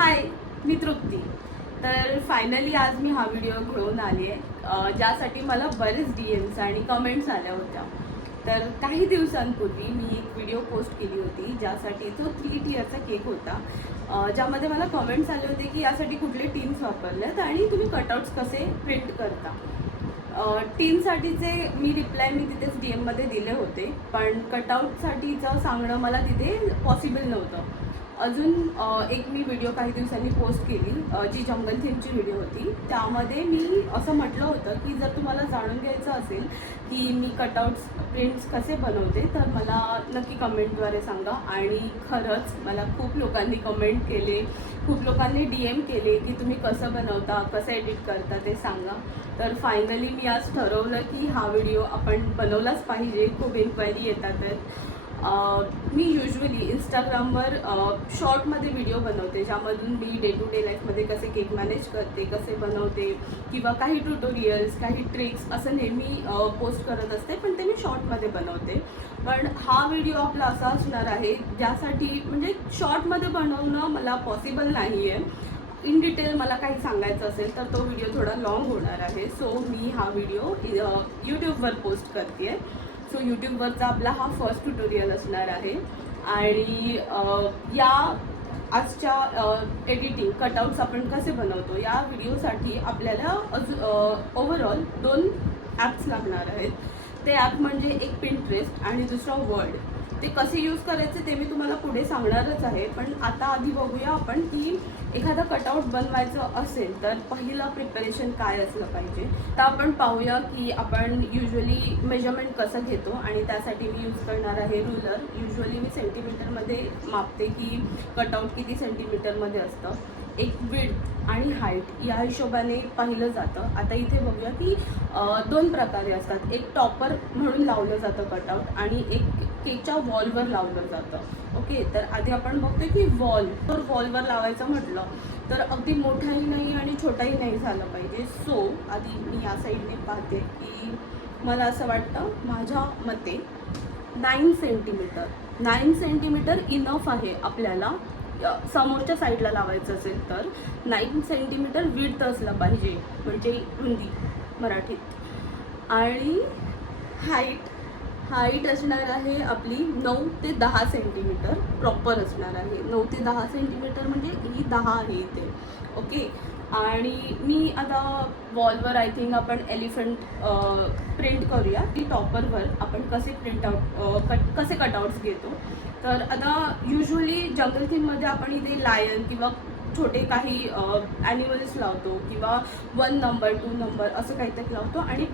हाय, मी तृप्ती. तर फायनली आज मी हा व्हिडिओ घेऊन आली आहे, ज्यासाठी मला बरेच DMs आणि कमेंट्स आल्या होत्या. तर काही दिवसांपूर्वी मी एक व्हिडिओ पोस्ट केली होती, ज्यासाठी तो 3 टियरचा केक होता, ज्यामध्ये मला कमेंट्स आले होते की यासाठी कुठले टिन्स वापरलेत आणि तुम्ही कटआउट्स कसे प्रिंट करता. टीनसाठीचे रिप्लाय मी तिथेच DM मध्ये दिले होते, पण कटआउटसाठीचं सांगणं मला तिथे पॉसिबल नव्हतं. अजून एक मी व्हिडिओ काही दिवसांनी पोस्ट केली, जी जंगल थीमची व्हिडिओ होती. त्यामध्ये मी असं म्हटलं होतं की जर तुम्हाला जाणून घ्यायचं असेल की मी कटआउट्स प्रिंट्स कसे बनवते तर मला नक्की कमेंटद्वारे सांगा. आणि खरंच मला खूप लोकांनी कमेंट केले, खूप लोकांनी DM केले की तुम्ही कसं बनवता, कसं एडिट करता ते सांगा. तर फायनली मी आज ठरवलं की हा व्हिडिओ आपण बनवलाच पाहिजे. खूप इन्क्वायरी येतात. मी युजली इंस्टाग्रामवर शॉर्टमध्ये व्हिडिओ बनवते, ज्यामधून मी डे टू डे लाईफमध्ये कसे केक मॅनेज करते, कसे बनवते, किंवा काही ट्युटोरियल्स, काही ट्रिक्स असं नेहमी पोस्ट करत असते, पण ते मी शॉर्टमध्ये बनवते. पण हा व्हिडिओ आपला असा असणार आहे ज्यासाठी म्हणजे शॉर्टमध्ये बनवणं मला पॉसिबल नाही आहे. इन डिटेल मला काही सांगायचं असेल तर तो व्हिडिओ थोडा लाँग होणार आहे. सो मी हा व्हिडिओ यूट्यूबवर पोस्ट करते आहे. सो यूट्यूबवरचा आपला हा फर्स्ट ट्युटोरियल असणार आहे. आणि या आजच्या एडिटिंग कटआउट्स आपण कसे बनवतो या व्हिडिओसाठी आपल्याला ओव्हरऑल 2 ॲप्स लागणार आहेत. ते ॲप म्हणजे एक पिंटरेस्ट आणि दुसरा वर्ड. ते कसे यूज करायचे ते मी तुम्हाला पुढे सांगणारच आहे. पण आता आधी बघूया आपण की एखादा कटआउट बनवायचं असेल तर पहिलं प्रिपरेशन काय असलं पाहिजे. तर आपण पाहूया की आपण युजली मेजरमेंट कसं घेतो, आणि त्यासाठी मी यूज करणार आहे रूलर. युजली मी सेंटीमीटरमध्ये मापते की कटआउट किती सेंटीमीटरमध्ये असतं. एक विड्थ आणि हाईट या हिशोबाने पाहिलं जातं. आता इथे बघूया की 2 प्रकारे असतात. एक टॉपर म्हणून लावलं जातं कटआउट, आणि एक केकच्या वॉलवर लावलं जातं. ओके, तर आधी आपण बघतोय की वॉलवर लावायचं म्हटलं तर अगदी मोठाही नाही आणि छोटाही नाही झालं पाहिजे. सो आधी मी या साईडने पाहते की मला असं वाटतं, माझ्या मते 9 सेंटीमीटर इनफ आहे आपल्याला समोरच्या साईडला लावायचं असेल तर. 9 सेंटीमीटर विड्थ असलं पाहिजे, म्हणजे रुंदी मराठीत. आणि हाईट असणार आहे आपली 9 ते 10 सेंटीमीटर प्रॉपर असणार आहे. 9 ते 10 सेंटीमीटर म्हणजे ही 10 आहे इथे. ओके, आणि मी आता वॉलवर आय थिंक आपण एलिफंट प्रिंट करूया की टॉपरवर आपण कसे कसे कटआउट्स घेतो. तर आता युजली जंगल थीममध्ये आपण इथे लायन किंवा छोटे काही ॲनिमल्स लावतो, किंवा 1 नंबर 2 नंबर असं काहीतरी लावतो, आणि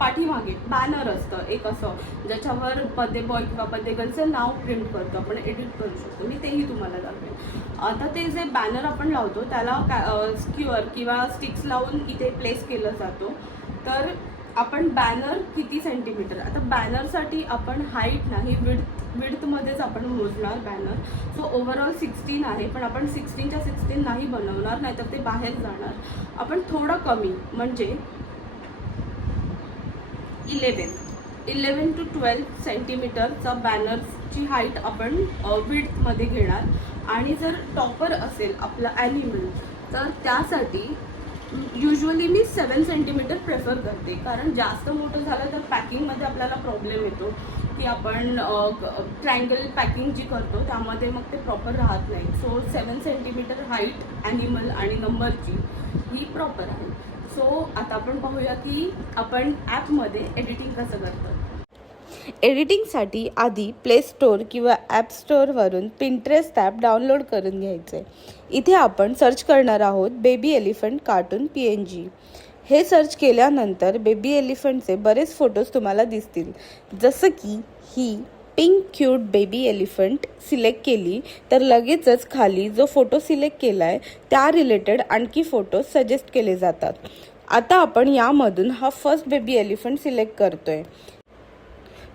पाठीमागे बॅनर असतं एक असं, ज्याच्यावर बर्थडे बॉय किंवा बर्थडे गर्लचं नाव प्रिंट करतो, आपण एडिट करू शकतो. मी तेही तुम्हाला दाखवेन. आता ते जे बॅनर आपण लावतो त्याला स्क्युअर किंवा स्टिक्स लावून इथे प्लेस केलं जातो. तर आपण बॅनर किती सेंटीमीटर, आता बॅनरसाठी आपण हाईट नाही विड्थमध्येच आपण मोजणार बॅनर. सो ओव्हरऑल 16 आहे, पण आपण 16च्या 16 नाही बनवणार, नाहीतर ते बाहेर जाणार. आपण थोडं कमी म्हणजे 11 to 12 सेंटीमीटरचा बॅनरची हाईट आपण विड्थमध्ये घेणार. आणि जर टॉपर असेल आपला ॲनिमल तर त्यासाठी युजली मी 7 सेंटीमीटर प्रेफर करते, कारण जास्त मोठं झालं तर पॅकिंगमध्ये आपल्याला प्रॉब्लेम येतो की आपण ट्रायंगल पॅकिंग जी करतो त्यामध्ये मग ते प्रॉपर राहत नाही. सो 7 सेंटीमीटर हाईट ॲनिमल आणि नंबरची ही प्रॉपर आहे. सो आता आपण पाहूया की आपण ॲपमध्ये एडिटिंग कसं करतो. एडिटिंगसाठी आधी प्ले स्टोअर किंवा ॲप स्टोअरवरून पिंटरेस्ट ॲप डाउनलोड करून घ्यायचं आहे. इथे आपण सर्च करणार आहोत बेबी एलिफंट कार्टून PNG. हे सर्च केल्यानंतर बेबी एलिफंटचे बरेच फोटोज तुम्हाला दिसतील. जसं की ही pink cute baby elephant select केली तर लगेचच खाली जो फोटो सिलेक्ट केला आहे त्या रिलेटेड आणखी फोटो सजेस्ट केले जातात. आता आपण यामधून हा फर्स्ट बेबी एलिफंट सिलेक्ट करतोय.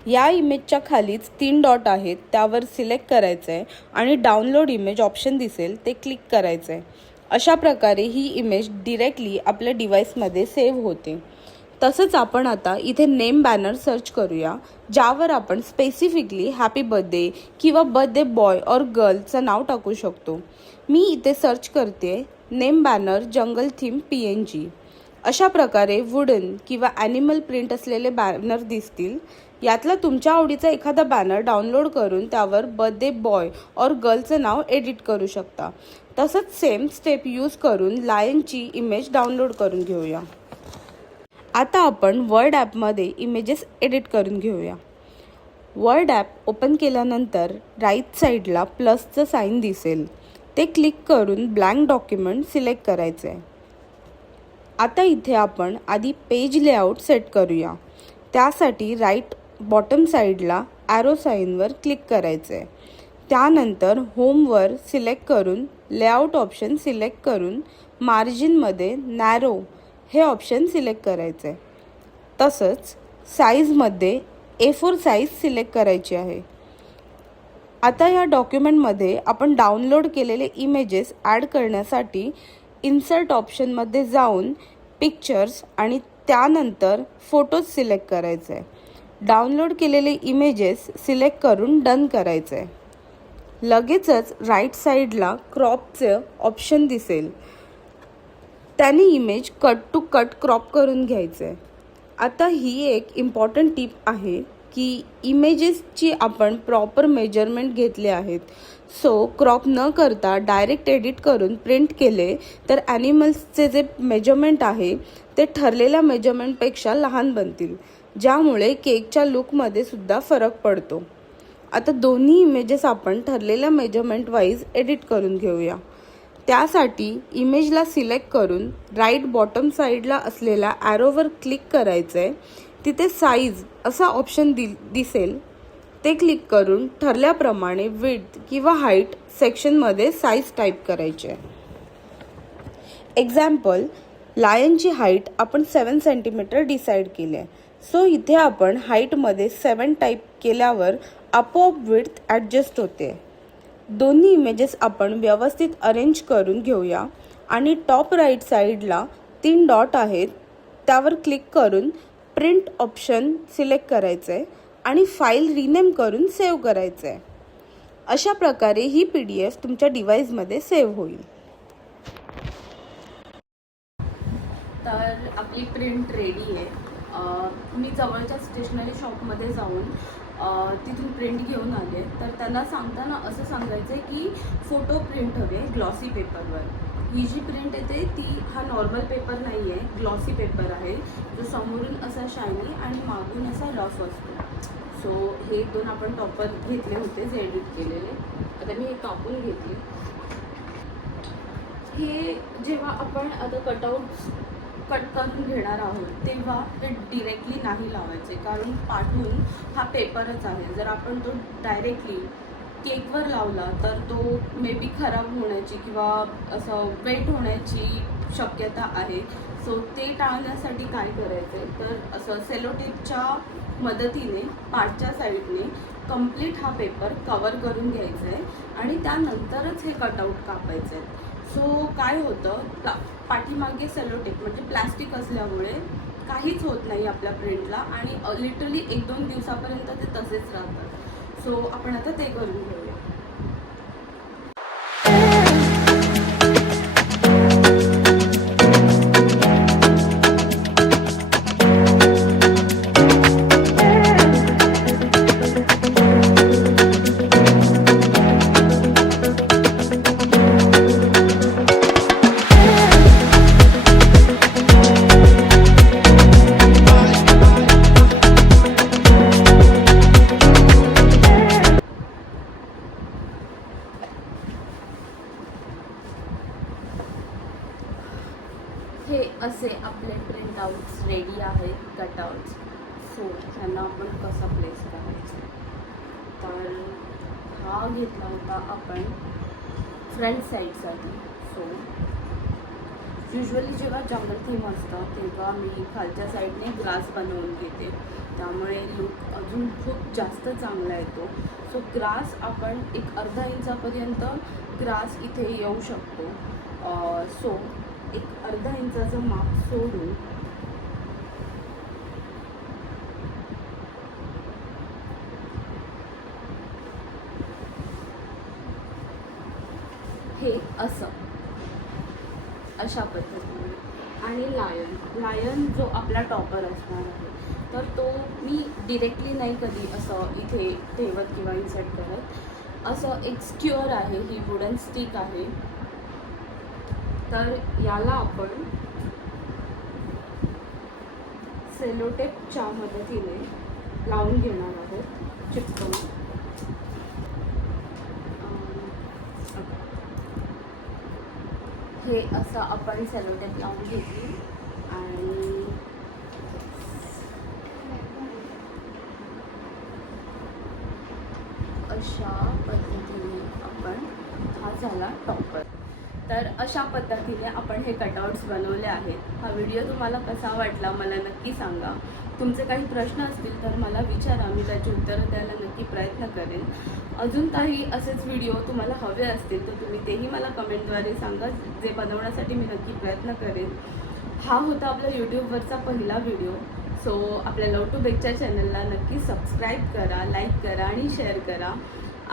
या इमेजच्या खालीच 3 डॉट आहेत, त्यावर सिलेक्ट करायचं आहे आणि डाउनलोड इमेज ऑप्शन दिसेल ते क्लिक करायचं आहे. अशा प्रकारे ही इमेज डिरेक्टली आपल्या डिव्हाइसमध्ये सेव्ह होते. तसंच आपण आता इथे नेम बॅनर सर्च करूया, ज्यावर आपण स्पेसिफिकली हॅपी बर्थडे किंवा बर्थडे बॉय और गर्लचं नाव टाकू शकतो. मी इथे सर्च करते नेम बॅनर जंगल थीम PNG. अशा प्रकारे वुडन किंवा ॲनिमल प्रिंट असलेले बॅनर दिसतील. यातला तुमच्या आवडीचा एखादा बॅनर डाउनलोड करून त्यावर बर्थडे बॉय और गर्लचं नाव एडिट करू शकता. तसंच सेम स्टेप यूज करून लायनची इमेज डाउनलोड करून घेऊया. आता आपण वर्ड ॲपमध्ये इमेजेस एडिट करून घेऊया. वर्ड ॲप ओपन केल्यानंतर राईट साईडला प्लसचं साईन दिसेल. ते क्लिक करून ब्लँक डॉक्युमेंट सिलेक्ट करायचं आहे. आता इथे आपण आधी पेज लेआउट सेट करूया. त्यासाठी राईट बॉटम साईडला ॲरो साईनवर क्लिक करायचं आहे. त्यानंतर होमवर सिलेक्ट करून लेआउट ऑप्शन सिलेक्ट करून मार्जिनमध्ये नॅरो हे ऑप्शन सिलेक्ट करायचं आहे. तसंच साईजमध्ये A4 साईज सिलेक्ट करायची आहे. आता या डॉक्युमेंटमध्ये आपण डाउनलोड केलेले इमेजेस ॲड करण्यासाठी इन्सर्ट ऑप्शनमध्ये जाऊन पिक्चर्स आणि त्यानंतर फोटोज सिलेक्ट करायचे आहे. डाउनलोड केलेले इमेजेस सिलेक्ट करून डन करायचं आहे. लगेचच राईट साईडला क्रॉपचं ऑप्शन दिसेल. त्याने image cut to cut crop करून घ्यायचं आहे. आता ही एक इम्पॉर्टंट टिप आहे की इमेजेसची आपण प्रॉपर मेजरमेंट घेतले आहेत. सो क्रॉप न करता डायरेक्ट एडिट करून प्रिंट केले तर ॲनिमल्सचे जे मेजरमेंट आहे ते ठरलेल्या मेजरमेंटपेक्षा लहान बनतील, ज्यामुळे केकच्या लुकमध्ये सुद्धा फरक पडतो. आता दोन्ही इमेजेस आपण ठरलेल्या मेजरमेंट वाईज एडिट करून घेऊया. त्यासाठी इमेजला सिलेक्ट करून राईट बॉटम साईडला असलेल्या ॲरोवर क्लिक करायचं आहे. तिथे साईज असा ऑप्शन दिसेल. ते क्लिक करून ठरल्याप्रमाणे विड्थ किंवा हाईट सेक्शनमध्ये साईज टाईप करायची आहे. एक्झाम्पल, लायनची हाईट आपण 7 सेंटीमीटर डिसाईड केली आहे. सो इथे आपण हाईटमध्ये 7 टाईप केल्यावर आपोआप विड्थ ॲडजस्ट होते. दोन्ही इमेजेस आपण व्यवस्थित अरेंज करून घेऊया आणि टॉप राईट साईडला 3 डॉट आहेत त्यावर क्लिक करून प्रिंट ऑप्शन सिलेक्ट करायचं आहे आणि फाईल रिनेम करून सेव्ह करायचं आहे. अशा प्रकारे ही PDF तुमच्या डिव्हाइसमध्ये सेव्ह होईल. तर आपली प्रिंट रेडी आहे. मी जवळच्या स्टेशनरी शॉपमध्ये जाऊन तिथून प्रिंट घेऊन आले. तर त्यांना सांगताना असं सांगायचं आहे की फोटो प्रिंट हवे ग्लॉसी पेपरवर. ही जी प्रिंट येते ती हा नॉर्मल पेपर नाही आहे, ग्लॉसी पेपर आहे जो समोरून असा शायनी आणि मागून असा रफ असतो. सो हे 2 आपण टॉपर घेतले होते जे एडिट केलेले. आता मी हे कापून घेतले. हे जेव्हा आपण आता कट करून घेणार आहोत तेव्हा ते डिरेक्टली नाही लावायचे, कारण पाठवून हा पेपरच आहे. जर आपण तो डायरेक्टली केकवर लावला तर तो मे बी खराब होण्याची किंवा असं वेट होण्याची शक्यता आहे. सो ते टाळण्यासाठी काय करायचं आहे तर असं सेलोटेपच्या मदतीने पाठच्या साईडने कंप्लीट हा पेपर कवर करून घ्यायचा आहे आणि त्यानंतरच हे कटआउट कापायचं आहे. सो काय होतं, पाठीमागे सेलोटेप म्हणजे प्लॅस्टिक असल्यामुळे काहीच होत नाही आपल्या प्रिंटला आणि लिटरली 1-2 दिवसापर्यंत ते तसेच राहतात. सो आपण आता ते करून घेऊया. हे असे आपले प्रिंट आउट्स रेडी आहेत, कटआउट्स. सो त्यांना आपण कसा प्लेस करायचा, तर हा घेतला होता आपण फ्रंट साईडसाठी. सो युजली जेव्हा जंगल थीम असतं तेव्हा मी खालच्या साईडने ग्रास बनवून घेते, त्यामुळे लुक अजून खूप जास्त चांगला येतो. सो ग्रास आपण एक अर्धा इंचापर्यंत ग्रास इथे येऊ शकतो. सो एक अर्धा इंचाचं माप सोडून हे अशा पद्धतीने. आणि लायन जो आपला टॉपर असणार आहे, तर तो मी डिरेक्टली नाही कधी असं इथे ठेवत किंवा इन्सर्ट करत. असं एक स्क्युअर आहे, ही वुडन स्टिक आहे. तर याला आपण सेलोटेपच्या मदतीने लावून घेणार आहोत, चिपकवून. हे असं आपण सेलोटेप लावून घेतली आणि अशा पद्धतीने आपण, हा झाला टॉपर. तर अशा पद्धतीने आपण हे कटआउट्स बनवले आहेत. हा व्हिडिओ तुम्हाला कसा वाटला मला नक्की सांगा. तुमचे काही प्रश्न असतील तर मला विचारा, मी त्याची उत्तरं द्यायला नक्की प्रयत्न करेन. अजून काही असेच व्हिडिओ तुम्हाला हवे असतील तर तुम्ही तेही मला कमेंटद्वारे सांगा, जे बनवण्यासाठी मी नक्की प्रयत्न करेन. हा होता आपला यूट्यूबवरचा पहिला व्हिडिओ. सो आपल्या लव टू बेकच्या चॅनलला नक्की सबस्क्राईब करा, लाईक करा आणि शेअर करा.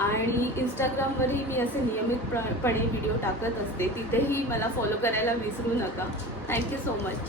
आणि इंस्टाग्रामवरही मी असे नियमितपणे व्हिडिओ टाकत असते, तिथेही मला फॉलो करायला विसरू नका. Thank you so much.